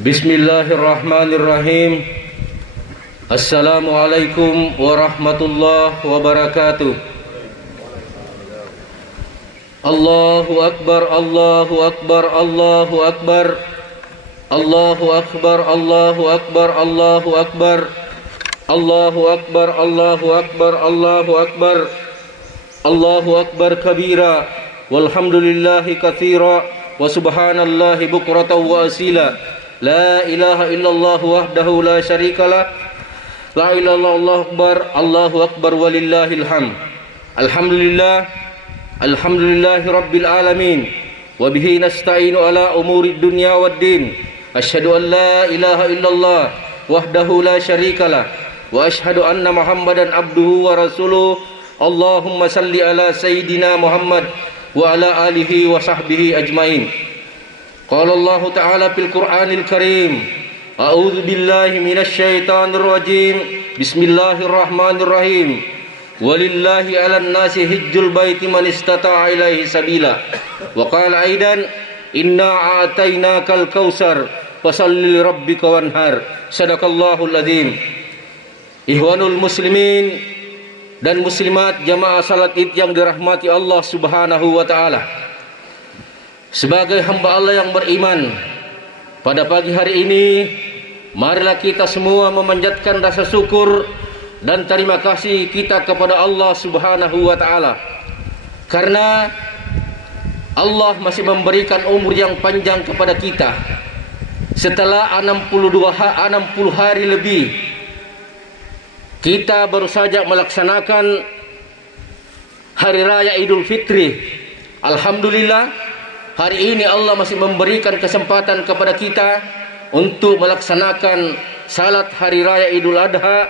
Bismillahirrahmanirrahim. Assalamualaikum warahmatullahi wabarakatuh. Allahu Akbar, Allahu Akbar, Allahu Akbar. Allahu Akbar, Allahu Akbar, Allahu Akbar. Allahu Akbar, Allahu Akbar, Allahu Akbar. Allahu Akbar kabira, walhamdulillahi katsira, wa subhanallahi bukratan wa asila. La ilaha illallah wahdahu la syarikalah. La ilaha illallah akbar. Allahu akbar walillahil hamd. Alhamdulillah. Alhamdulillahi rabbil alamin. Wa bihi nasta'inu ala umurid dunya waddin. Asyhadu an la ilaha illallah wahdahu la syarikalah. Wa asyhadu anna Muhammadan abduhu wa rasuluh. Allahumma salli ala sayyidina Muhammad wa ala alihi wa sahbihi ajmain. Qala Allah Ta'ala fil Qur'anil Karim, a'udzu billahi minasy syaithanir rajim. Bismillahirrahmanirrahim. Walillahi 'alan nasi hajjul baiti man istata'a ilaihi sabila. Wa qala aidan, inna a'tainakal kautsar fashalli lirabbika wanhar. Shadaqallahul adzim. Ihwanul muslimin dan muslimat jamaah salat Id yang dirahmati Allah Subhanahu wa taala. Sebagai hamba Allah yang beriman, pada pagi hari ini marilah kita semua memanjatkan rasa syukur dan terima kasih kita kepada Allah Subhanahu wa taala. Karena Allah masih memberikan umur yang panjang kepada kita. Setelah 60 hari lebih, kita baru saja melaksanakan Hari Raya Idul Fitri. Alhamdulillah, hari ini Allah masih memberikan kesempatan kepada kita untuk melaksanakan salat Hari Raya Idul Adha,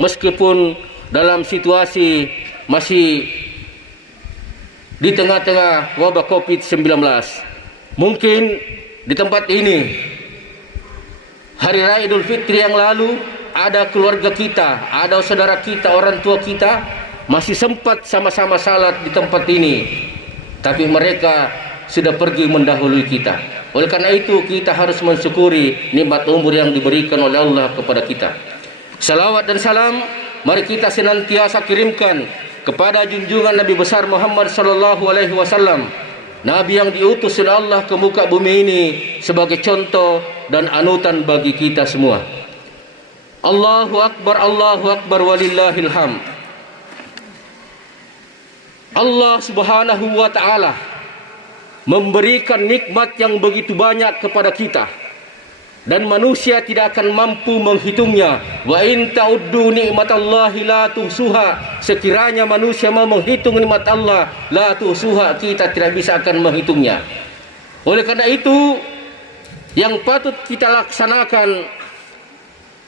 meskipun dalam situasi masih di tengah-tengah wabah COVID-19. Mungkin di tempat ini Hari Raya Idul Fitri yang lalu ada keluarga kita, ada saudara kita, orang tua kita masih sempat sama-sama salat di tempat ini, tapi mereka sudah pergi mendahului kita. Oleh karena itu kita harus mensyukuri nikmat umur yang diberikan oleh Allah kepada kita. Salawat dan salam mari kita senantiasa kirimkan kepada junjungan Nabi besar Muhammad sallallahu alaihi wasallam, Nabi yang diutus oleh Allah ke muka bumi ini sebagai contoh dan anutan bagi kita semua. Allahu akbar, Allahu akbar walillahil hamd. Allah Subhanahu wa taala memberikan nikmat yang begitu banyak kepada kita, dan manusia tidak akan mampu menghitungnya. Wa in ta'uddu nikmatallahi la tuhsuha. Sekiranya manusia mau menghitung nikmat Allah, la tuhsuha, kita tidak bisa akan menghitungnya. Oleh karena itu, yang patut kita laksanakan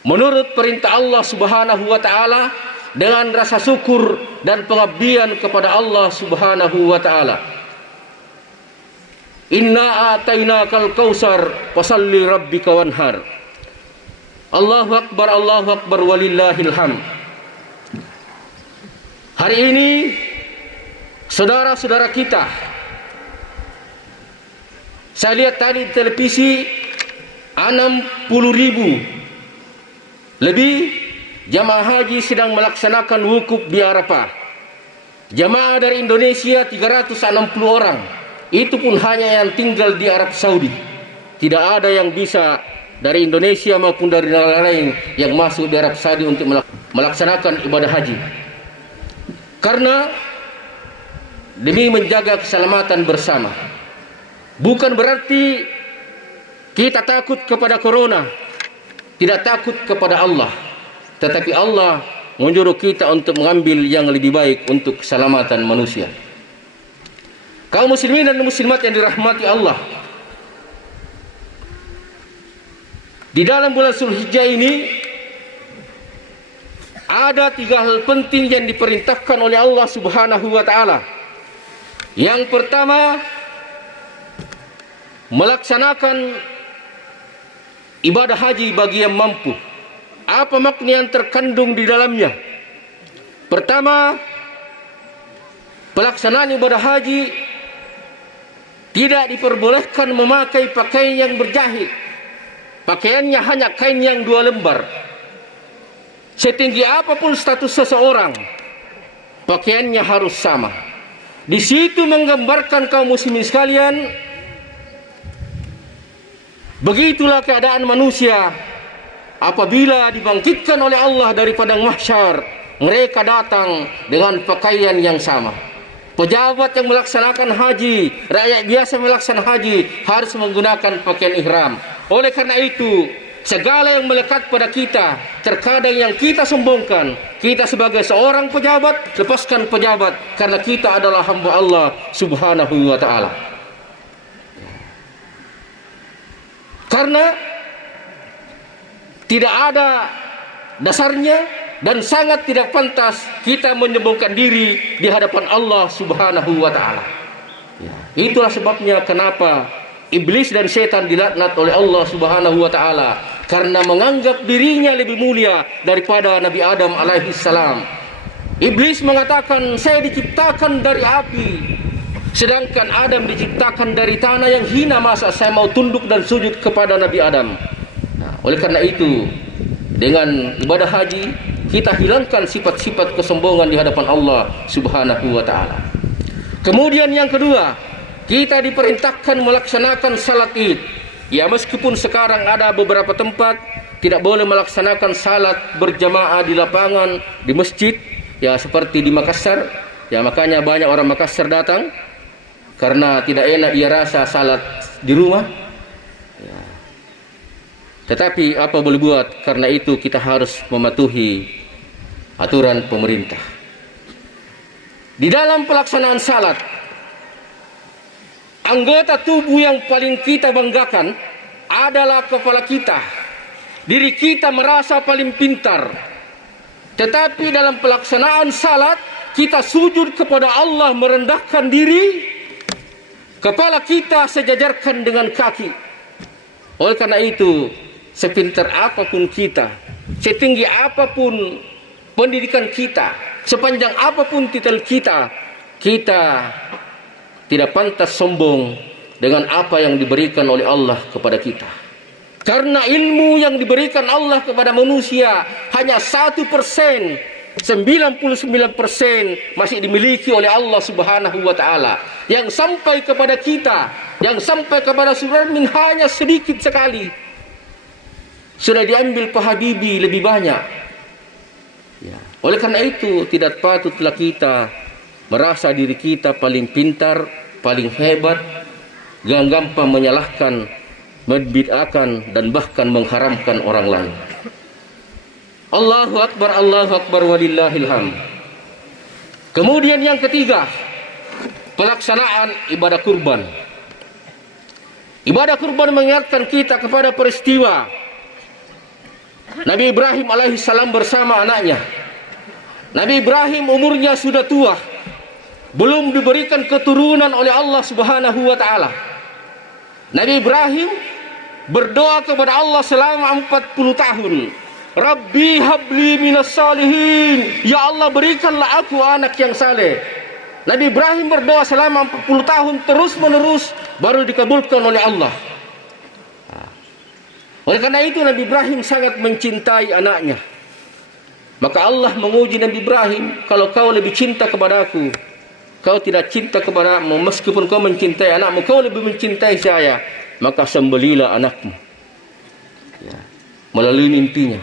menurut perintah Allah Subhanahu wa taala dengan rasa syukur dan pengabdian kepada Allah Subhanahu wa taala. Inna a'tainakal kautsar fashalli rabbika wanhar. Allahu akbar, Allahu akbar walillahil hamd. Hari ini saudara-saudara kita, saya lihat tadi di televisi 60.000 lebih jamaah haji sedang melaksanakan wukuf di Arafah. Jamaah dari Indonesia 360 orang. Itu pun hanya yang tinggal di Arab Saudi. Tidak ada yang bisa dari Indonesia maupun dari negara lain yang masuk di Arab Saudi untuk melaksanakan ibadah haji. Karena demi menjaga keselamatan bersama. Bukan berarti kita takut kepada corona, tidak takut kepada Allah. Tetapi Allah menyuruh kita untuk mengambil yang lebih baik untuk keselamatan manusia. Kaum muslimin dan muslimat yang dirahmati Allah, di dalam bulan Zulhijjah ini ada 3 hal penting yang diperintahkan oleh Allah Subhanahu wa taala. Yang pertama, melaksanakan ibadah haji bagi yang mampu. Apa makna yang terkandung di dalamnya? Pertama, pelaksanaan ibadah haji tidak diperbolehkan memakai pakaian yang berjahit. pakaiannya hanya kain yang 2 lembar. Setinggi apapun status seseorang, pakaiannya harus sama. Di situ menggambarkan kaum muslimin sekalian, begitulah keadaan manusia apabila dibangkitkan oleh Allah dari padang mahsyar. Mereka datang dengan pakaian yang sama. Pejabat yang melaksanakan haji, rakyat biasa melaksanakan haji harus menggunakan pakaian ihram. Oleh karena itu, segala yang melekat pada kita, terkadang yang kita sombongkan, kita sebagai seorang pejabat, lepaskan pejabat, karena kita adalah hamba Allah subhanahu wa ta'ala. Karena tidak ada dasarnya dan sangat tidak pantas kita menyombongkan diri di hadapan Allah subhanahu wa ta'ala. Itulah sebabnya kenapa iblis dan setan dilaknat oleh Allah subhanahu wa ta'ala, karena menganggap dirinya lebih mulia daripada Nabi Adam alaihi salam. Iblis mengatakan, saya diciptakan dari api, sedangkan Adam diciptakan dari tanah yang hina, masa saya mau tunduk dan sujud kepada Nabi Adam. Oleh karena itu, dengan ibadah haji kita hilangkan sifat-sifat kesombongan di hadapan Allah subhanahu wa ta'ala. Kemudian yang kedua, kita diperintahkan melaksanakan salat id. Ya, meskipun sekarang ada beberapa tempat tidak boleh melaksanakan salat berjamaah di lapangan, di masjid, ya seperti di Makassar. Ya, makanya banyak orang Makassar datang karena tidak enak ia rasa salat di rumah. Ya. Tetapi apa boleh buat, karena itu kita harus mematuhi aturan pemerintah. Di dalam pelaksanaan salat, anggota tubuh yang paling kita banggakan adalah kepala kita. Diri kita merasa paling pintar. Tetapi dalam pelaksanaan salat, kita sujud kepada Allah, merendahkan diri, kepala kita sejajarkan dengan kaki. Oleh karena itu, sepintar apapun kita, setinggi apapun pendidikan kita, sepanjang apapun titel kita, kita tidak pantas sombong dengan apa yang diberikan oleh Allah kepada kita. Karena ilmu yang diberikan Allah kepada manusia hanya 1%, 99% masih dimiliki oleh Allah subhanahu wa ta'ala. Yang sampai kepada kita, yang sampai kepada Sulaiman hanya sedikit sekali. Sudah diambil Pak Habibie lebih banyak. Ya. Oleh karena itu, tidak patutlah kita merasa diri kita paling pintar, paling hebat, gampang menyalahkan, membid'ahkan, dan bahkan mengharamkan orang lain. Allahu Akbar walillahil hamd. Kemudian yang ketiga, pelaksanaan ibadah kurban. Ibadah kurban mengingatkan kita kepada peristiwa Nabi Ibrahim alaihissalam bersama anaknya. Nabi Ibrahim umurnya sudah tua, belum diberikan keturunan oleh Allah subhanahu wa ta'ala. Nabi Ibrahim berdoa kepada Allah selama 40 tahun. Rabbi habli minas salihin. Ya Allah, berikanlah aku anak yang saleh. Nabi Ibrahim berdoa selama 40 tahun terus menerus, baru dikabulkan oleh Allah. Oleh karena itu Nabi Ibrahim sangat mencintai anaknya. Maka Allah menguji Nabi Ibrahim, kalau kau lebih cinta kepadaku, kau tidak cinta kepadamu, meskipun kau mencintai anakmu, kau lebih mencintai saya, maka sembelilah anakmu. Ya. Melalui mimpinya.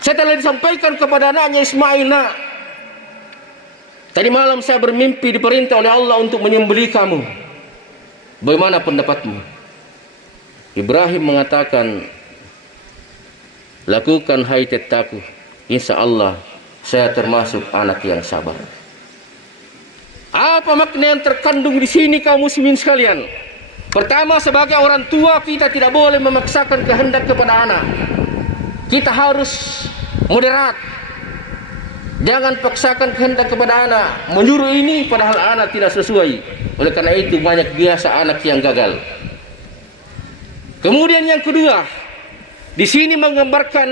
Saya telah disampaikan kepada anaknya Ismail, nak, tadi malam saya bermimpi diperintah oleh Allah untuk menyembelih kamu. Bagaimana pendapatmu? Ibrahim mengatakan, lakukan hai tetaku, insya Allah saya termasuk anak yang sabar. Apa makna yang terkandung di sini kaum muslimin sekalian? Pertama, sebagai orang tua kita tidak boleh memaksakan kehendak kepada anak. Kita harus moderat. Jangan paksakan kehendak kepada anak, menyuruh ini padahal anak tidak sesuai. Oleh karena itu banyak biasa anak yang gagal. Kemudian yang kedua, di sini menggambarkan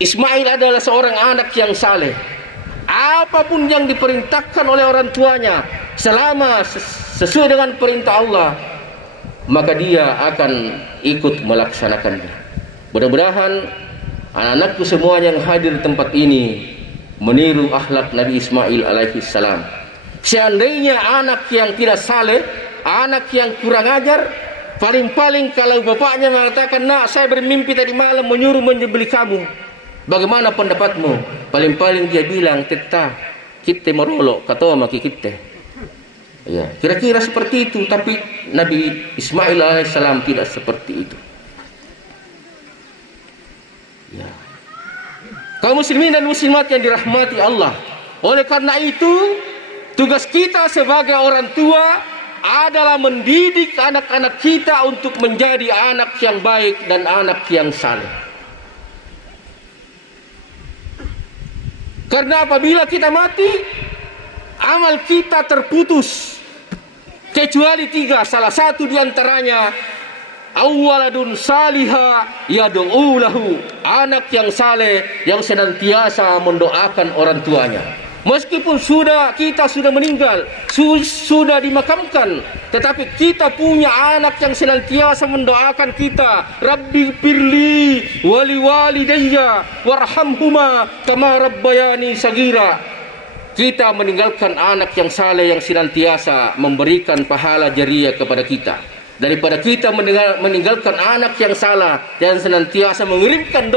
Ismail adalah seorang anak yang saleh. Apapun yang diperintahkan oleh orang tuanya, selama sesuai dengan perintah Allah, maka dia akan ikut melaksanakannya. Mudah-mudahan anak-anakku semua yang hadir di tempat ini meniru akhlak Nabi Ismail alaihi salam. Seandainya anak yang tidak saleh, anak yang kurang ajar, paling-paling kalau bapaknya mengatakan, "Nak, saya bermimpi tadi malam menyuruh menyembelih kamu. Bagaimana pendapatmu?" Paling-paling dia bilang, "Teta, kita merolok, kata maki kita." Ya, kira-kira seperti itu. Tapi Nabi Ismail alaihissalam tidak seperti itu. Ya. Kaum muslimin dan muslimat yang dirahmati Allah, oleh karena itu tugas kita sebagai orang tua adalah mendidik anak-anak kita untuk menjadi anak yang baik dan anak yang saleh. Karena apabila kita mati, amal kita terputus kecuali 3. Salah satu diantaranya awwaladun salihah yad'u lahu, anak yang saleh yang senantiasa mendoakan orang tuanya. Meskipun kita sudah meninggal, sudah dimakamkan, tetapi kita punya anak yang senantiasa mendoakan kita. Rabbi firli wali walidayya warhamhuma kama rabbayani sagira. Kita meninggalkan anak yang saleh yang senantiasa memberikan pahala jariah kepada kita, daripada kita meninggalkan anak yang salah dan senantiasa mengirimkan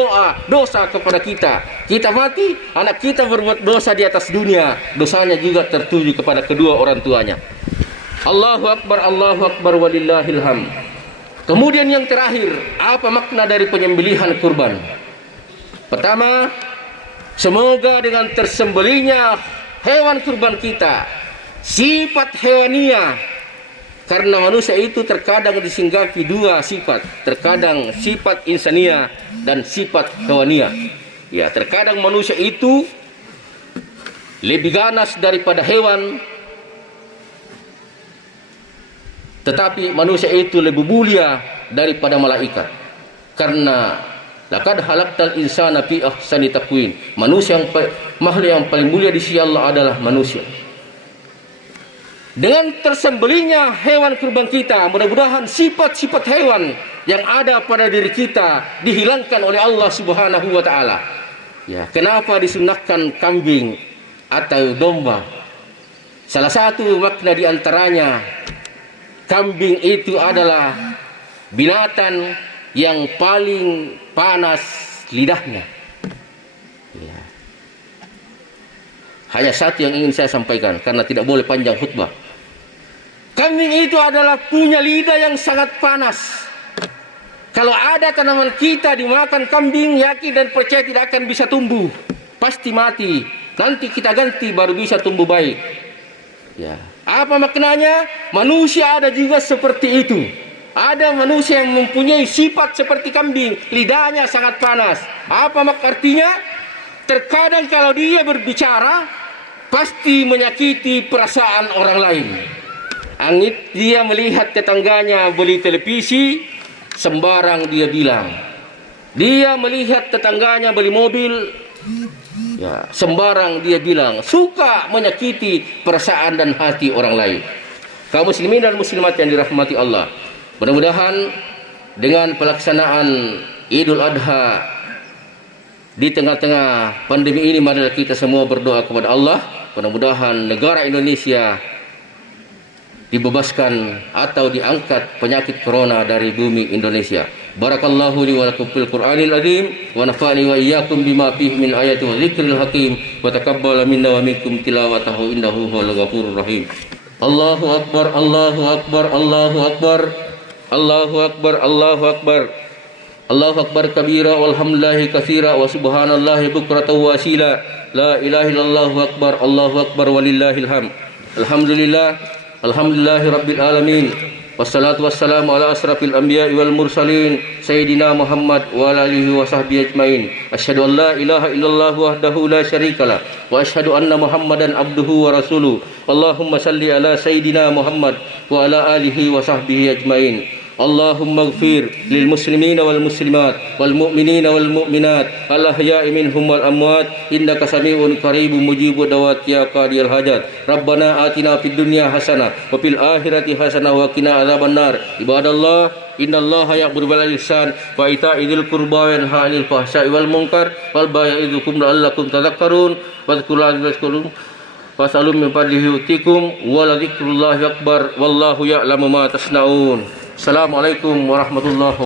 dosa kepada kita. Kita mati, anak kita berbuat dosa di atas dunia, dosanya juga tertuju kepada kedua orang tuanya. Allahu Akbar walillahil hamd. Kemudian yang terakhir, apa makna dari penyembelihan kurban? Pertama, semoga dengan tersembelihnya hewan kurban kita, sifat hewaniah, karena manusia itu terkadang disinggapi 2 sifat, terkadang sifat insania dan sifat hewaniah. Ya, terkadang manusia itu lebih ganas daripada hewan, tetapi manusia itu lebih mulia daripada malaikat. Karena laqad khalaqtal insana fi ahsani taqwim. Manusia makhluk yang paling mulia di sisi Allah adalah manusia. Dengan tersembelihnya hewan kurban kita, mudah-mudahan sifat-sifat hewan yang ada pada diri kita dihilangkan oleh Allah Subhanahu wa taala. Ya, kenapa disunahkan kambing atau domba? Salah satu makna di antaranya, kambing itu adalah binatang yang paling panas lidahnya. Ya. Hanya satu yang ingin saya sampaikan karena tidak boleh panjang khutbah. Kambing itu adalah punya lidah yang sangat panas. Kalau ada tanaman kita dimakan kambing, yakin dan percaya tidak akan bisa tumbuh, pasti mati. Nanti kita ganti baru bisa tumbuh baik. Ya. Apa maknanya? Manusia ada juga seperti itu. Ada manusia yang mempunyai sifat seperti kambing, lidahnya sangat panas. Apa artinya? Terkadang kalau dia berbicara, pasti menyakiti perasaan orang lain. Angit dia melihat tetangganya beli televisi, sembarang dia bilang. Dia melihat tetangganya beli mobil, ya, sembarang dia bilang. Suka menyakiti perasaan dan hati orang lain. Kaum muslimin dan muslimat yang dirahmati Allah, mudah-mudahan dengan pelaksanaan Idul Adha di tengah-tengah pandemi ini, marilah kita semua berdoa kepada Allah. Mudah-mudahan negara Indonesia dibebaskan atau diangkat penyakit corona dari bumi Indonesia. Barakallahu li wa lakum fil Qur'anil azim wa nafa'ani wa iyyakum bima fihi min ayati wa dzikril hakim wa taqabbala minna wa minkum tilawatahu innahu huwal ghafurur rahim. Allahu akbar, Allahu akbar, Allahu akbar. Allahu akbar, Allahu akbar. Allahu akbar kabira walhamdulillahi katsira wa subhanallahi bukratan wa asila. La ilaha illallah akbar, Allahu akbar walillahil hamd. Alhamdulillah, alhamdulillahi rabbil alamin. Wassalatu wassalamu ala asrafil anbiya'i wal mursalin sayyidina Muhammad wa ala alihi wa sahbihi ajmain. Asyhadu an la ilaha illallah wahdahu la syarikalah wa asyhadu anna Muhammadan abduhu wa rasuluh. Allahumma salli ala sayyidina Muhammad wa ala alihi wa sahbihi ajmain. اللهم اغفر للمسلمين والمسلمات والمؤمنين والمؤمنات الأحياء منهم والأموات إنك سميع قريب مجيب دعوات يا قاضي الحاجات ربنا آتنا في الدنيا حسنة وفي الآخرة حسنة وقنا عذاب النار عباد الله إن الله يأمر بالإحسان وإيتاء ذي القربى وينهى عن الفحشاء والمنكر والبغي يعظكم لعلكم تذكرون واذكروا الله يذكركم واسألوا من فضله يؤتكم ولذكر الله أكبر والله يعلم ما تصنعون. Assalamualaikum warahmatullahi wabarakatuh.